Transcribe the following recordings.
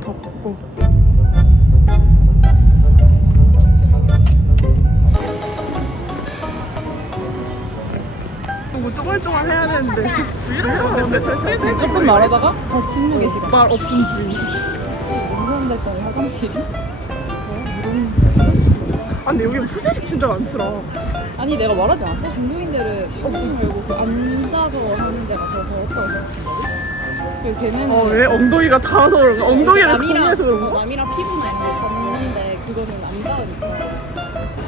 너무 덥고. 뭐 쫑알쫑알 해야 되는데 부끄러운데 조금 말하다가 다시 침묵의 시간. 말 없음 주의. 용산대까지 화장실이? 아 근데 여기 후세식 진짜 많더라. 아니 내가 말하지 않았어? 중국인들은 화장실 말고 그 앉아서 하는 데가 더 더웠다고 생각했거든? 그래서 걔는 왜 엉덩이가 닿아서 그런가? 엉덩이를 공유해서 그런가? 남이랑 피부나 이런 거 잡는데 그거는 안 닿으니까.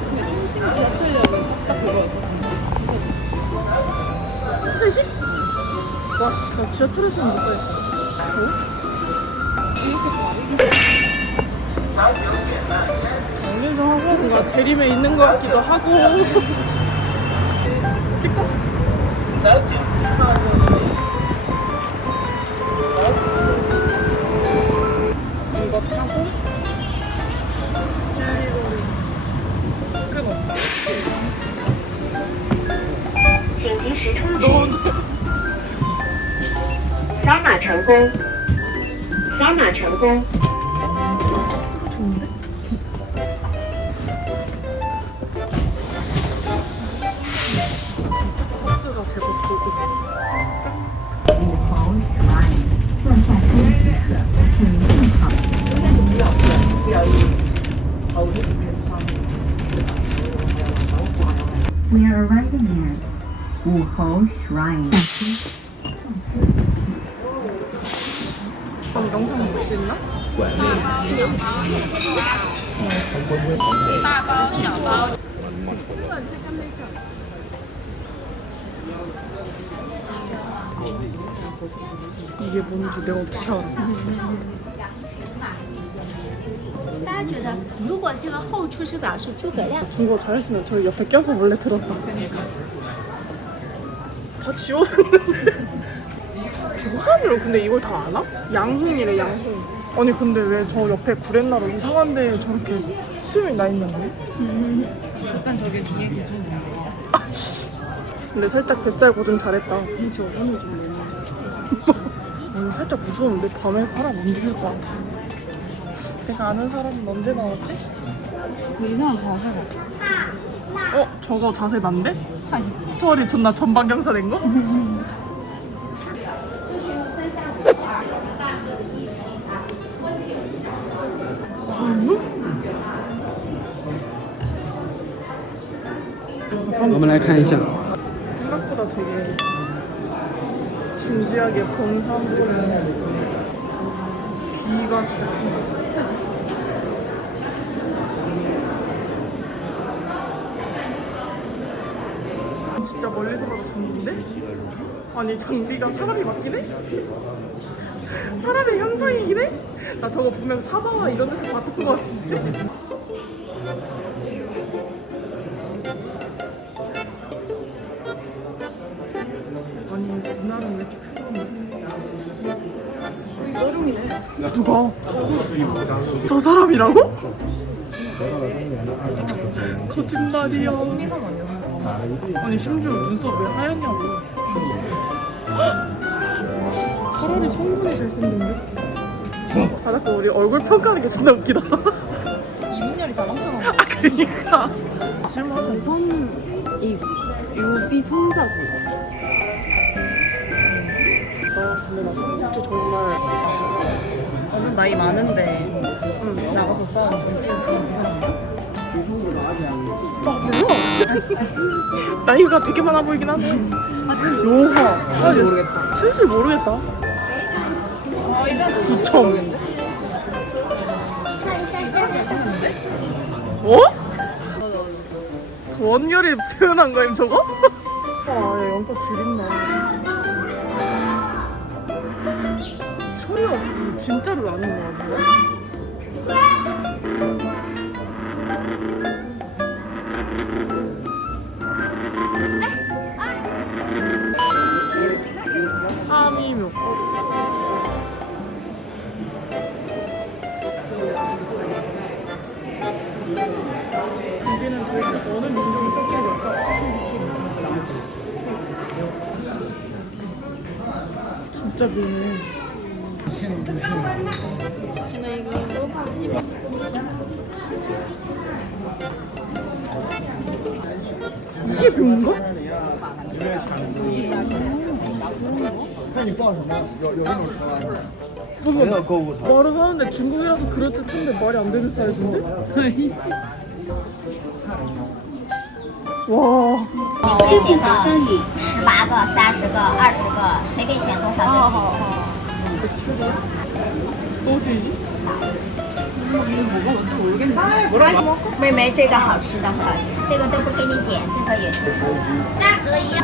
근데 통칭 지하철역은 딱 그거였어. 후세식? 와씨 나 지하철에서는 못 살겠다. 이렇게 말이 정리도 하고 뭔가 대림에 있는 것 같기도 하고. 띠꺼? 이거 타고 찔리거리 끊어. 请及时出局， 너 扫码成功，扫码成功。 버스가 좋은데? 버스가 제법 좋고. We are arriving at Wuhou Shrine. 영상 못 찍나? 이게 뭔지 내가 어떻게 알아? 大家觉得，如果这个后出师表是诸葛亮， 중국어 잘했으면 저희 옆에 껴서 원래 들었다. 다 지워졌는데. 중국 사람들은 근데 이걸 다 아나? 양흥이래 양흥. 아니 근데 왜 저 옆에 구렛나루 이상한데 저렇게 수염이 나 있는 거야? 일단 저게 중에 기준인데. 아씨. 근데 살짝 뱃살 고증 잘했다. 이 저거는 좀 오늘 살짝 무서운데 밤에 사람 움직일 것 같아. 내가 아는 사람은 언제 나왔지? 근데 이 사람 자세가. 저거 자세 난데? 스토리 존나 전방경사 된 거? 관우? 我们来看一下， 생각보다 되게 진지하게 본 사람들은 귀가 진짜 큰다. 진짜 멀리서 봐도 장비인데? 아니 장비가 사람이 맞긴 해? 사람의 형상이긴 해? 나 저거 분명 사바와 이런 데서 봤던 것 같은데? 아니 누나는 왜 이렇게 표정이 쩌rum이네. 누가? 저 사람이라고? 거짓말이야. 성미선 아니었어? 아니 심지어 눈썹 왜 하얗냐고. 차라리 성분이 잘생긴데? 아 자꾸 우리 얼굴 평가하는 게 존나 웃기다. 이문열이 다 깜짝아. 아 그니까. 실망. 우선 이 유비 손자지. 나 근데 나 성국주 정말 너는 나이 많은데 응. 나가서 싸우는 전기에서 이상해. 몰라. 나이가 되게 많아 보이긴 하네. 요하. 잘 모르겠다. 슬슬 모르겠다. 아 이사도 9천. 4,000원인데? 어? 원결이 표현한 거임 저거? 아, 야, 연가 줄인다. 소리 없어. 진짜로 나는 거야. 삼이묘. 여기는 도대체 어느 민족이 섞인 걸까? 진짜 미네. 现在 이게 묘인가? 看你报什么？有那种车吗？ 잠깐만, 没有购物车。 말은 하는데 중국이라서 그럴듯한데 말이 안 되는 사이즈인데? 와. 可以选到18个、30个、20个，随便选多少就行。 소시지? 妹妹，这个好吃的可以，这个都不给你减，这个也是。价格一样。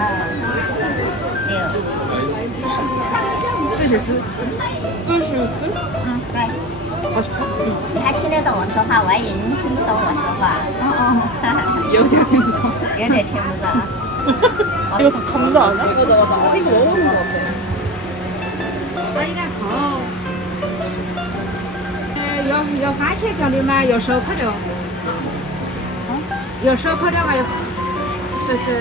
44。 스시스? 嗯，对。 44? 你还听得懂我说话？我还以为你听不懂我说话。有点听不懂。有点听不懂。 이거 다 감자 아니야? 맞아. 이거 먹어보는 거 같아. 어. 要番茄酱的吗？要烧烤料。要烧烤料还有。 쎄쎄. "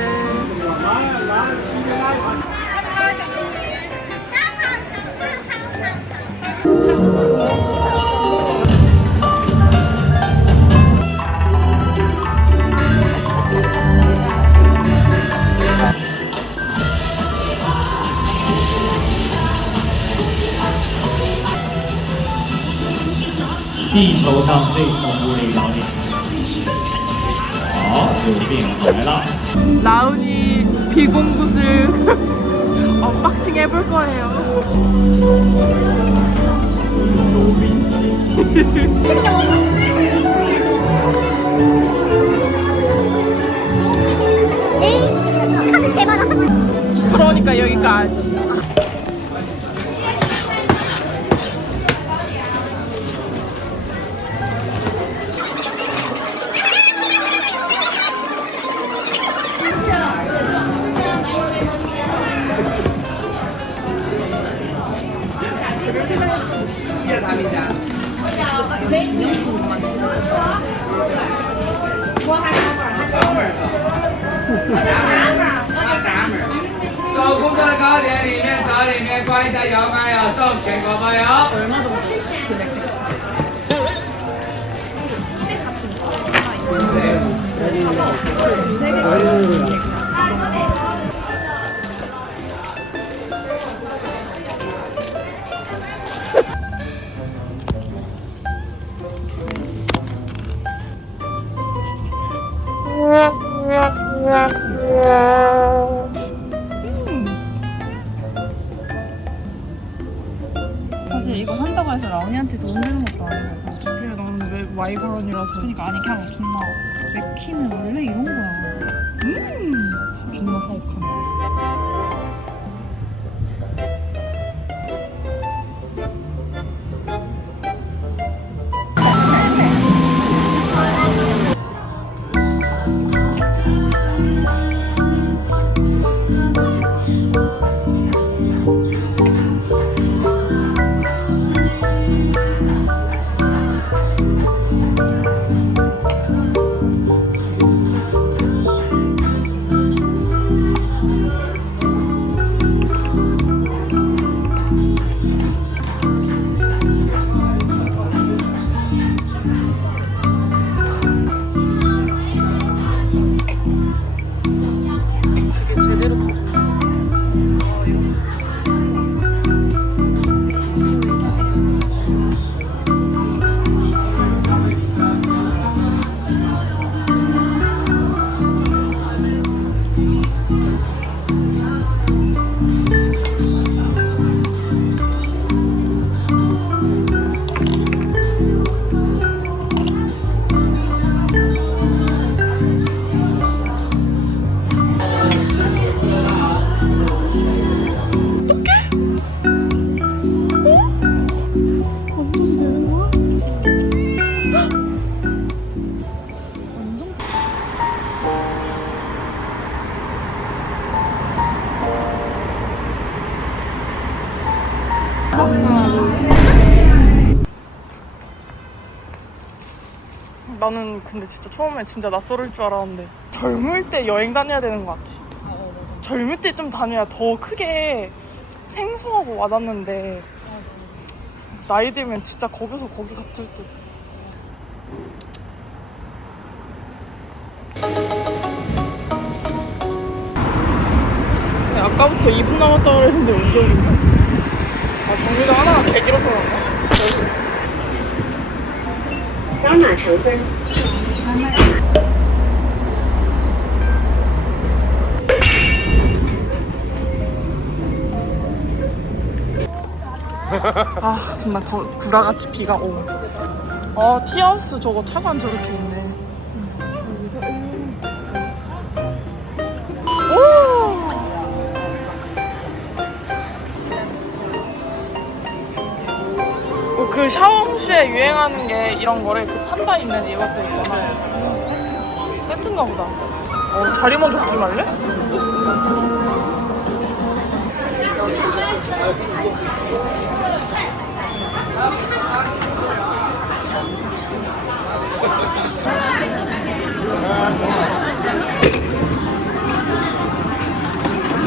地球上最恐怖的一道点。好，有点来了。 라운이 비공굿을 언박싱 해볼 거예요. 그러니까 여기까지. 저顾客的糕点里面找里面装一下摇麦哦，送全国朋友。 사실 이거 산다고 해서 라온이한테 돈 주는 것도 아니고. 그게 나는 왜 와이버런이라서. 그러니까 아니 그냥 존나 맥키는 원래 이런 거야. 존나 하옥하네. 나는 근데 진짜 처음에 진짜 낯설을 줄 알았는데 젊을 때 여행 다녀야 되는 것 같아. 젊을 때 좀 다녀야 더 크게 생소하고 와닿는데 나이 들면 진짜 거기서 거기 같을 듯. 네, 아까부터 2분 남았다고 그랬는데 언제 오는가? 아, 정리가 하나가 개 길어서 그런가? 扫码成分。 아, 정말 구라같이 비가 오. 티하우스 저거 차관 저렇게 있네. 오! 그 샤워홈쇼에 유행하는 게 이런 거래. 그 판다 있는 이것들 있잖아. 세트인가 보다. 자리만 좁지 말래?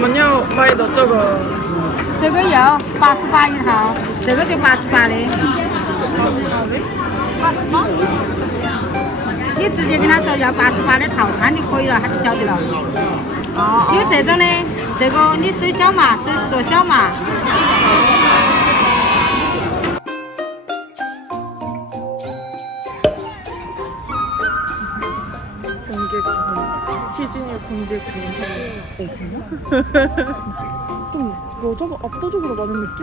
잠깐만요, 많이 넣어줘가. 这个要88一套，这个就88的。你直接跟他说要88的套餐就可以了，他就晓得了。有这种的，这个你手小嘛，手缩小嘛。 공개 구분. 시즌이 공개 구분. 좀 여자가 압도적으로 많은 느낌?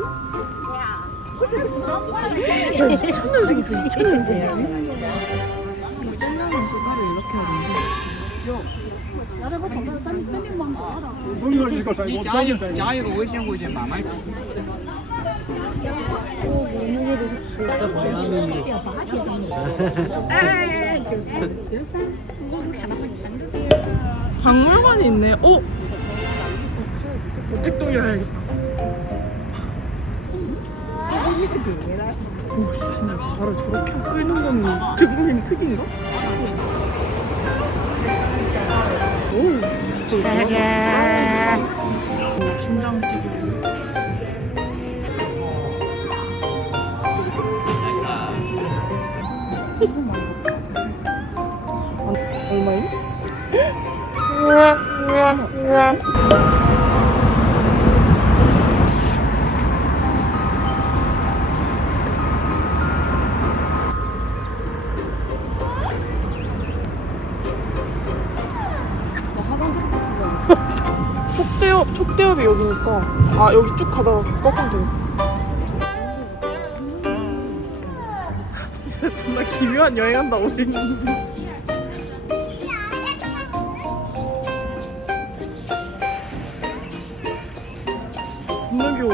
천년생이지, 천년생. 박물관이 있네. 오! 백동이라 해야겠다. 오씨, 정말 가를 저렇게 끓는 건 중국인 특인가? 오! 심장찌개. 얼마예요? 촉대엽이 여기니까 여기 쭉 가다가 꺾으면 되겠다. 진짜 정말 기묘한 여행한다 우리. 겁나 귀여워.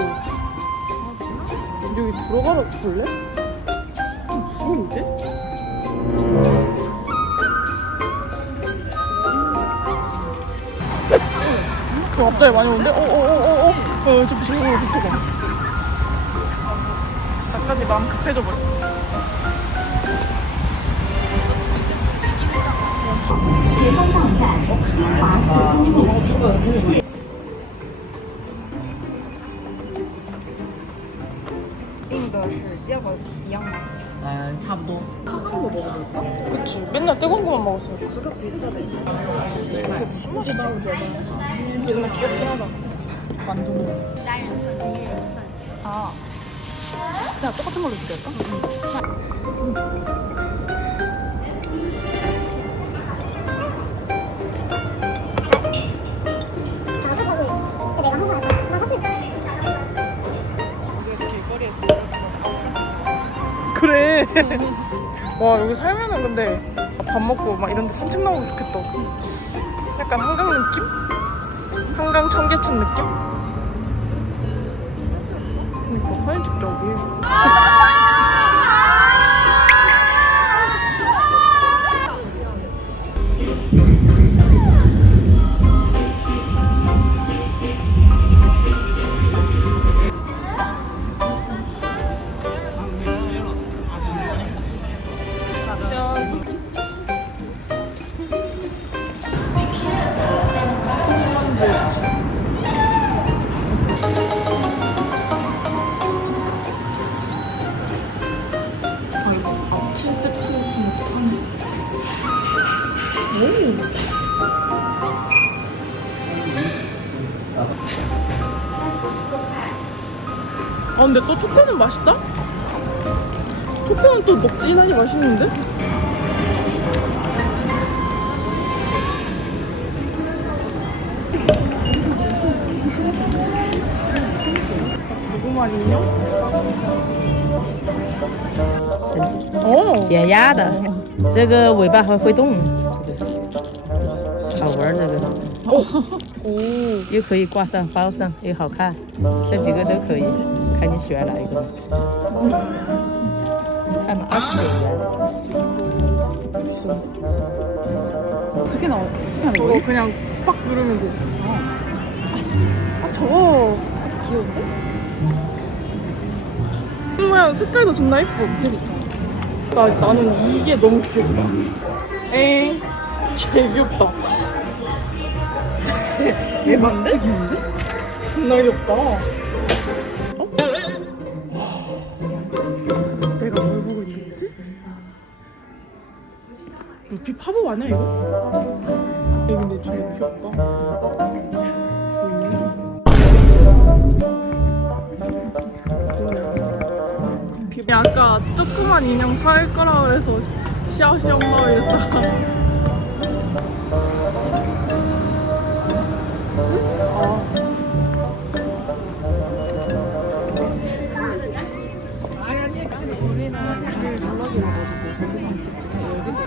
여기 들어가라 볼래? 무서운데? 갑자기 많이 오는데? 저거 그쪽아. 나까지 마음 급해져 버려. 그치, 맨날 뜨거운 거만 먹었어요. 가격 비슷하대. 이게 무슨 맛이지? 근데 귀엽긴 하다. 만두는. 그냥 똑같은 걸로 시킬까? 그래. 와, 여기 살면은 근데 밥 먹고 막 이런 데 산책 나오면 좋겠다. 약간 한강 느낌? 한강 청계천 느낌? 그러니까 사진 찍자 여기. 아침 세트 같은 거 아 근데 또 초코는 맛있다? 초코는 또 녹진하니 맛있는데? 고구마 인형? 어. 减压的，这个尾巴还会动，好玩这个，又可以挂上包上，又好看，这几个都可以，看你喜欢哪一个。看嘛，20元。 어떻게 나와? 어떻게 하는 저거 거야? 그냥 빡 누르면 돼. 아 저거 귀여운데? 모양 색깔도 존나 예뻐. 나는 이게 너무 귀엽다. 에이, 개 귀엽다. 대박인데? 진짜 귀여운데? 존나 귀엽다. 어? 내가 뭘 보고 있는지? 루피 팝업 아니야 이거? 얘 근데 존나 귀엽다. 루피. 아까 조그만 인형 살 거라 그래서 샤오시 엄마가 이랬다가 우리는 줄 달라기로 가지고 저기서 안 찍고 여기서